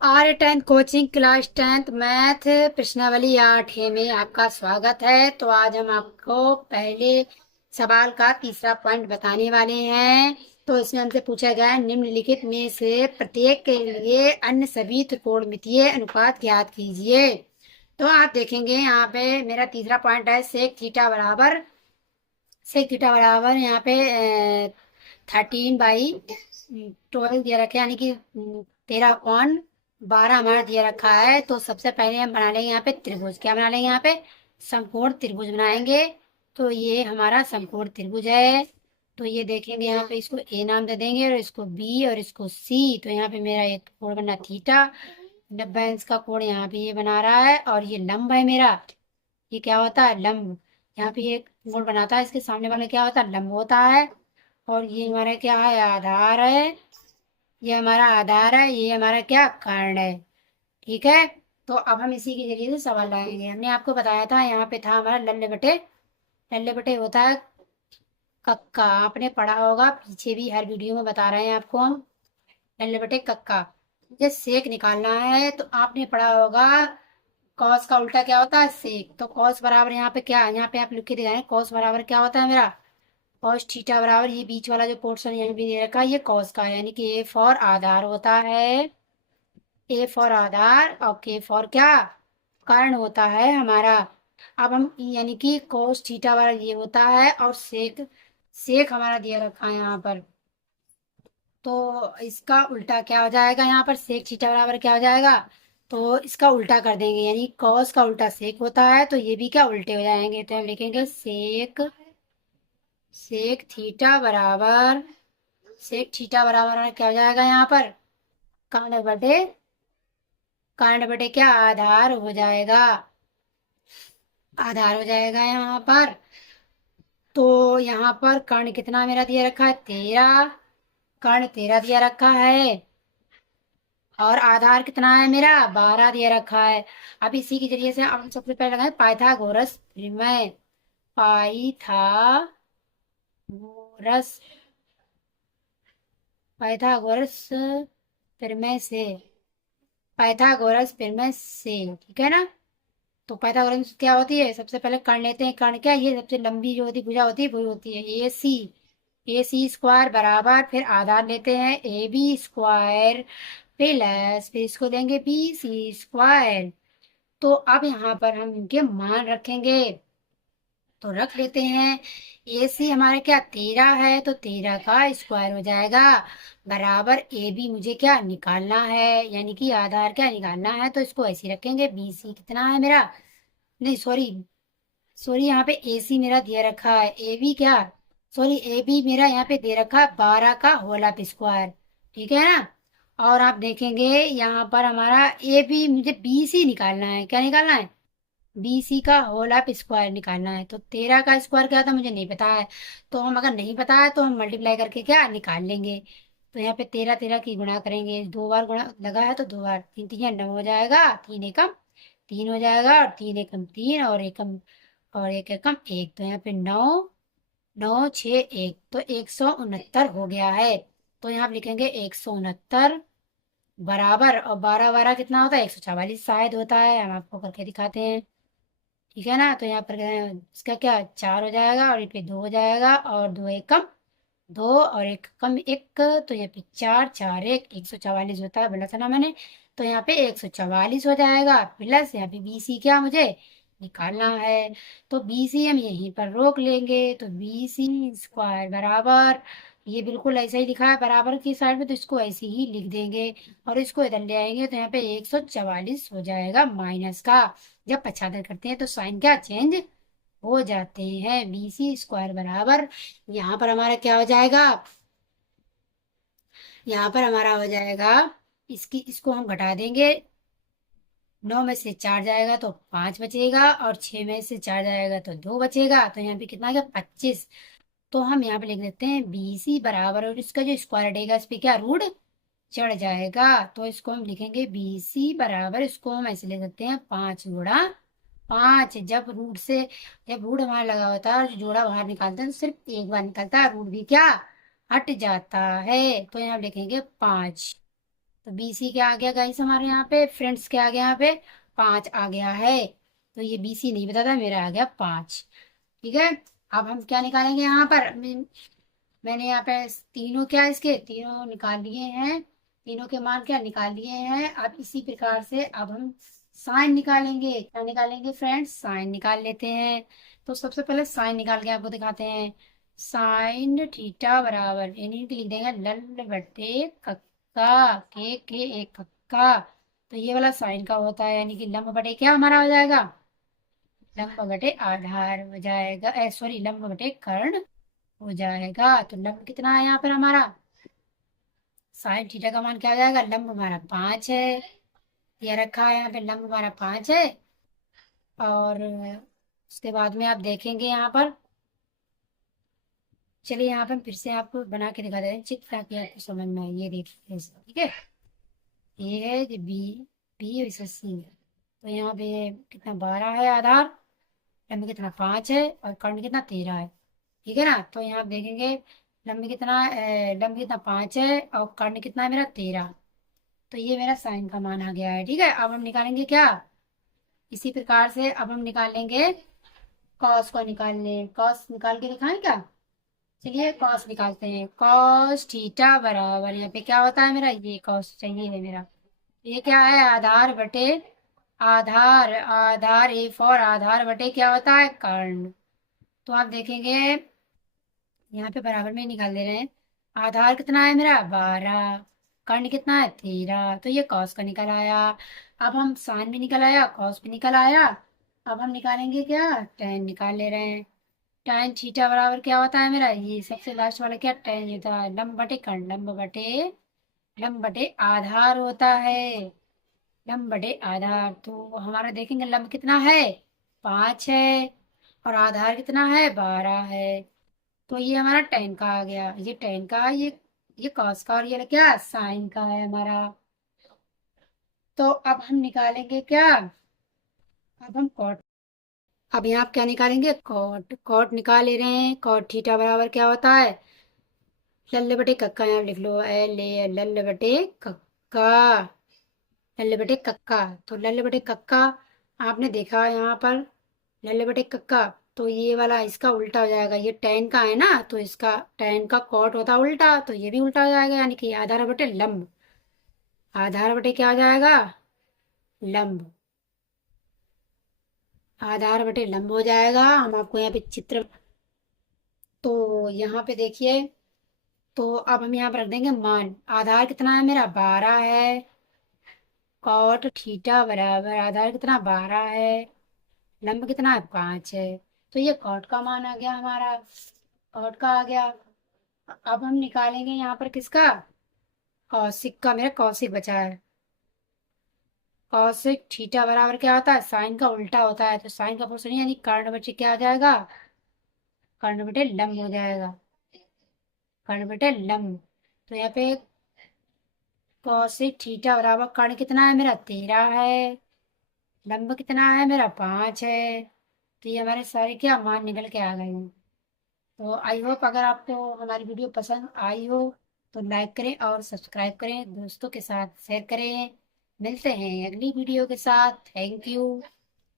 R10 coaching class 10th math प्रश्नावली 8 में आपका स्वागत है। तो आज हम आपको पहले सवाल का तीसरा पॉइंट बताने वाले हैं। तो इसमें हमसे पूछा गया है, निम्नलिखित में से प्रत्येक के लिए अन्य सभी त्रिकोणमितीय अनुपात ज्ञात कीजिए। तो आप देखेंगे यहाँ पे मेरा तीसरा पॉइंट है सेक थीटा बराबर यहाँ पे 13/12 दिया रखा है, यानी कि 13/12 हमारा दिया रखा है। तो सबसे पहले हम बना लेंगे यहाँ पे त्रिभुज। क्या बना लेंगे? यहाँ पे समकोण त्रिभुज बनाएंगे। तो ये हमारा समकोण त्रिभुज है। तो ये देखेंगे यहाँ पे, इसको ए नाम दे देंगे और इसको बी और इसको सी। तो यहाँ पे मेरा एक कोण बना थीटा, 90 अंश का कोण यहाँ पे ये बना रहा है। और ये लंब है मेरा, ये क्या होता है? लंब। यहाँ पे एक कोण बनाता है, इसके सामने वाला क्या होता है? लंब होता है। और ये हमारा क्या है? आधार है। ये हमारा आधार है, ये हमारा क्या? कर्ण है। ठीक है। तो अब हम इसी के जरिए से सवाल लाएंगे। हमने आपको बताया था, यहाँ पे था हमारा लल्ले बटे होता है कक्का। आपने पढ़ा होगा, पीछे भी हर वीडियो में बता रहे हैं आपको हम। लल्ले बटे कक्का, ये सेक निकालना है। तो आपने पढ़ा होगा कॉस का उल्टा क्या होता है? सेक। तो कॉस बराबर यहाँ पे क्या है? यहाँ पे आप लिख के दिखाएं, कॉस बराबर क्या होता है मेरा? कॉस थीटा बराबर, ये बीच वाला जो पोर्शन यहाँ पे दे रखा है ये कॉस का है, यानी कि ए फॉर आधार होता है। ए फॉर आधार और के फॉर क्या? कर्ण होता है हमारा। अब हम यानी कि कॉस थीटा बराबर ये होता है, और सेक सेक हमारा दिया रखा है यहाँ पर। तो इसका उल्टा क्या हो जाएगा? यहाँ पर सेक थीटा बराबर क्या हो जाएगा? तो इसका उल्टा कर देंगे, यानी कॉस का उल्टा सेक होता है, तो ये भी क्या? उल्टे हो जाएंगे। तो हम लिखेंगे सेक सेक थीटा बराबर सेक थीटा बराबर क्या हो जाएगा यहाँ पर? कर्ण बटे क्या? आधार हो जाएगा। आधार हो जाएगा यहाँ पर। तो यहाँ पर कर्ण कितना मेरा दिया रखा है? 13। कर्ण 13 दिया रखा है। और आधार कितना है मेरा? 12 दिया रखा है। अब इसी के जरिए से हम सबसे पहले लगाए पाइथागोरस प्रमेय। पाइथागोरस पाइथागोरस प्रमेय से पाइथागोरस प्रमेय से ठीक है ना। तो पाइथागोरस क्या होती है? सबसे पहले कर्ण लेते हैं। कर्ण क्या? ये सबसे लंबी जो होती भुजा होती है वही होती है ए सी स्क्वायर बराबर, फिर आधार लेते हैं ए बी स्क्वायर प्लस, फिर इसको देंगे बी सी स्क्वायर। तो अब यहाँ पर हम इनके मान रखेंगे। तो रख लेते हैं। ए सी हमारा क्या? 13 है, तो 13 का स्क्वायर हो जाएगा बराबर ए बी मुझे क्या निकालना है, यानी कि आधार क्या निकालना है। तो इसको ऐसे रखेंगे। बी सी कितना है मेरा? नहीं, सॉरी सॉरी, यहाँ पे ए सी मेरा दिया रखा है। ए बी क्या? सॉरी, ए बी मेरा यहाँ पे दे रखा है 12 का होल ऑफ स्क्वायर। ठीक है ना। और आप देखेंगे यहाँ पर हमारा ए बी, मुझे बी सी निकालना है। क्या निकालना है? बी सी का होल ऑफ स्क्वायर निकालना है। तो 13 का स्क्वायर क्या था मुझे नहीं पता है। तो हम अगर नहीं पता है तो हम मल्टीप्लाई करके क्या निकाल लेंगे। तो यहाँ पे 13 13 की गुणा करेंगे, 2 बार गुणा लगा है तो 2 बार, 3 3 9 हो जाएगा, 3 एकम 3 हो जाएगा, और 3 एकम 3 और एकम और एक एकम 1। तो यहाँ पे 9 9 6 1, तो 169 हो गया है। तो यहाँ पे लिखेंगे 169 बराबर, और 12 12 कितना होता है? 144 शायद होता है, हम आपको करके दिखाते हैं। ठीक है ना। तो यहाँ पर इसका क्या 4 हो जाएगा, और ये पे 2 हो जाएगा, और 2 एकम 2 और एक कम 1। तो यहाँ पे 4 4 1 144 होता है, बोला था ना मैंने। तो यहाँ पे 144 हो जाएगा, प्लस यहाँ पे बी सी क्या मुझे निकालना है। तो बी सी हम यहीं पर रोक लेंगे। तो बी सी स्क्वायर बराबर, ये बिल्कुल ऐसा ही लिखा है बराबर की साइड में, तो इसको ऐसे ही लिख देंगे। और इसको इधर ले आएंगे तो यहाँ पे 144 हो जाएगा माइनस का। जब पक्षांतर करते हैं तो साइन क्या चेंज हो जाते हैं। बी सी स्क्वायर बराबर, यहाँ पर हमारा क्या हो जाएगा? यहाँ पर हमारा हो जाएगा, इसको हम घटा देंगे। 9 में से 4 जाएगा तो 5 बचेगा, और 6 में से 4 जाएगा तो 2 बचेगा। तो यहाँ पे कितना आ गया? 25। तो हम यहाँ पे लिख देते हैं बी सी बराबर, और इसका जो स्क्वायर रहेगा इस पे क्या रूट चढ़ जाएगा। तो इसको हम लिखेंगे बी सी बराबर, इसको हम ऐसे लिख सकते हैं 5 गुणा 5। जब रूट हमारा लगा होता है और जोड़ा बाहर निकालते हैं तो सिर्फ एक बार निकलता है, रूट भी क्या हट जाता है। तो यहाँ लिखेंगे 5। तो BC क्या आ गया गाइस हमारे यहाँ पे, फ्रेंड्स क्या आ गया यहाँ पे, 5 आ गया है। तो ये BC नहीं बताता, मेरा आ गया 5। ठीक है। अब हम क्या निकालेंगे यहाँ पर, मैंने यहाँ पे तीनों, क्या इसके तीनों निकाल लिए हैं, तीनों के मान क्या निकाल लिए हैं। अब इसी प्रकार से अब हम साइन निकालेंगे। क्या निकालेंगे फ्रेंड्स, साइन निकाल लेते हैं। तो सबसे पहले साइन निकाल के आपको दिखाते हैं। साइन थीटा बराबर, यानी कि लिख देंगे लल बटे कक्का, के एक कक्का। तो ये वाला साइन का होता है, यानी कि लंब बटे क्या हमारा हो जाएगा, लंब बटे आधार हो जाएगा, सॉरी लंब बटे कर्ण हो जाएगा। तो लंब कितना है यहाँ पर हमारा, साइन थीटा का मान क्या हो जाएगा, लंब हमारा 5 है। यह रखा है यहाँ पे, लंब हमारा 5 है। और उसके बाद में आप देखेंगे यहाँ पर, चलिए यहाँ पे हम फिर से आपको बना के दिखा देते हैं चित्र, ताकि आपको समझ में आए। ये देखिए ऐसे, ठीक है। ये है जो बी, बी और सी है। तो यहाँ पे कितना 12 है आधार, लंब कितना 5 है, और कर्ण कितना 13 है। ठीक है ना। तो यहाँ आप देखेंगे लंब कितना 5 है और कर्ण कितना है मेरा 13। तो ये मेरा साइन का मान आ गया है। ठीक है। अब हम निकालेंगे क्या, इसी प्रकार से अब हम निकालेंगे कॉस को, निकालने कॉस निकाल के दिखाएं क्या। चलिए कॉस निकालते हैं। कॉस थीटा बराबर, यहाँ पे क्या होता है मेरा, ये कॉस चाहिए है मेरा। ये क्या है, आधार बटे आधार, आधार ए फॉर आधार बटे क्या होता है, कर्ण। तो आप देखेंगे यहाँ पे बराबर में निकाल दे रहे हैं। आधार कितना है मेरा 12, कर्ण कितना है 13। तो ये कॉस का निकल आया। अब हम साइन भी निकल आया, कॉस भी निकल आया। अब हम निकालेंगे क्या, टेन निकाल ले रहे हैं। टेन थीटा बराबर क्या होता है मेरा, ये सबसे लास्ट वाला क्या, टेन होता है लंब बटे कर्ण, लंब बटे आधार होता है, लंब बटे आधार। तो हमारा देखेंगे लंब कितना है 5 है, और आधार कितना है 12 है। तो ये हमारा टेन का आ गया, ये टेन का है, ये कॉस का, और ये क्या साइन का है हमारा। तो अब हम निकालेंगे क्या, अब हम कॉट, अब यहाँ आप क्या निकालेंगे, कॉट, कॉट निकाल ले रहे हैं। कॉट थीटा बराबर क्या होता है, लल्ले बटे कक्का, यहाँ लिख लो एल ए लल्ले बटे कक्का, लल्ले बटे कक्का। तो लल्ले बटे कक्का आपने देखा यहाँ पर, लल्ले बटे कक्का। तो ये वाला इसका उल्टा हो जाएगा, ये टेन का है ना, तो इसका टेन का कॉट होता है उल्टा, तो ये भी उल्टा हो जाएगा, यानी कि आधार बटे लंब, आधार बटे क्या हो जाएगा, लंब, आधार बटे लंब हो जाएगा। हम आपको यहाँ पे चित्र, तो यहाँ पे देखिए, तो अब हम यहाँ पर रख देंगे मान। आधार कितना है मेरा 12 है, कॉट थीटा बराबर आधार कितना 12 है, लंब कितना है 5 है। तो ये कॉट का मान आ गया हमारा, कॉट का आ गया। अब हम निकालेंगे यहाँ पर किसका, कौशिक का, मेरा कौशिक बचा है। कौशिक थीटा बराबर क्या होता है, साइन का उल्टा होता है, तो साइन का पोर्शन यानी कर्ण बटे क्या आ जाएगा, कर्ण बटे लंब हो जाएगा, कर्ण बटे लंब। तो यहाँ पे कौशिक थीटा बराबर कर्ण कितना है मेरा 13 है, लंब कितना है मेरा 5 है। तो ये हमारे सारे क्या मान निकल के आ गए हैं। तो आई होप अगर आपको हमारी वीडियो पसंद आई हो तो लाइक करें और सब्सक्राइब करें, दोस्तों के साथ शेयर करें। मिलते हैं अगली वीडियो के साथ। Thank you.